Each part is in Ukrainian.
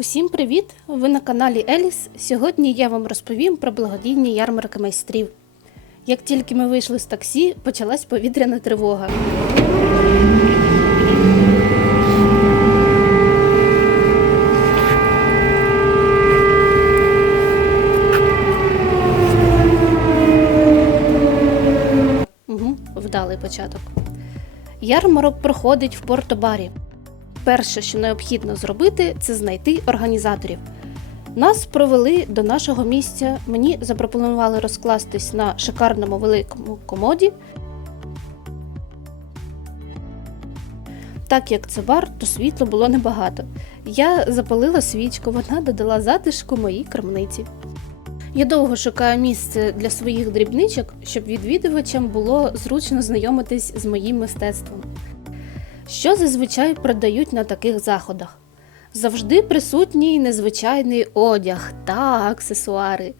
Усім привіт! Ви на каналі Еліс. Сьогодні я вам розповім про благодійні ярмарки майстрів. Як тільки ми вийшли з таксі, почалась повітряна тривога. Угу, вдалий початок. Ярмарок проходить в Портобарі. Перше, що необхідно зробити, це знайти організаторів. Нас провели до нашого місця. Мені запропонували розкластись на шикарному великому комоді. Так як це бар, то світла було небагато. Я запалила свічку, вона додала затишку моїй крамниці. Я довго шукаю місце для своїх дрібничок, щоб відвідувачам було зручно знайомитись з моїм мистецтвом. Що зазвичай продають на таких заходах? Завжди присутній незвичайний одяг та аксесуари.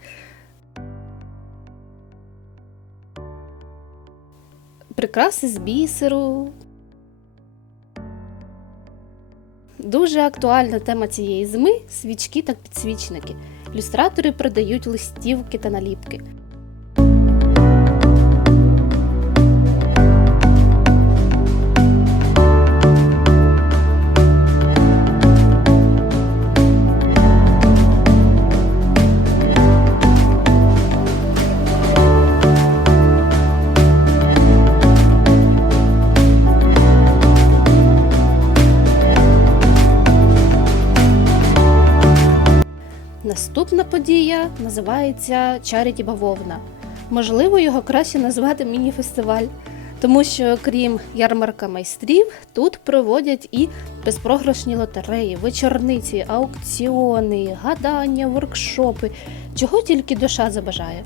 Прикраси з бісеру. Дуже актуальна тема цієї зими свічки та підсвічники. Люстратори продають листівки та наліпки. Наступна подія називається Чаріті Бавовна. Можливо, його краще назвати міні-фестиваль, тому що крім ярмарка майстрів, тут проводять і безпрограшні лотереї, вечорниці, аукціони, гадання, воркшопи, чого тільки душа забажає.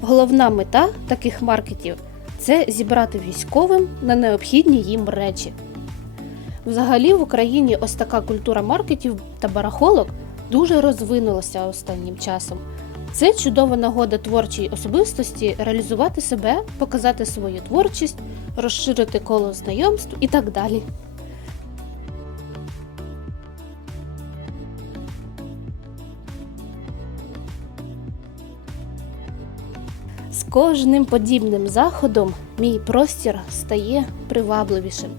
Головна мета таких маркетів це зібрати військовим на необхідні їм речі. Взагалі в Україні ось така культура маркетів та барахолок дуже розвинулася останнім часом. Це чудова нагода творчій особистості реалізувати себе, показати свою творчість, розширити коло знайомств і так далі. З кожним подібним заходом мій простір стає привабливішим.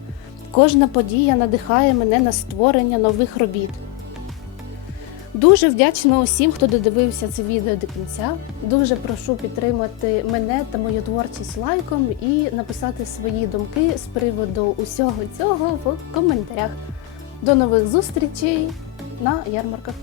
Кожна подія надихає мене на створення нових робіт. Дуже вдячна усім, хто додивився це відео до кінця. Дуже прошу підтримати мене та мою творчість лайком і написати свої думки з приводу усього цього в коментарях. До нових зустрічей на ярмарках.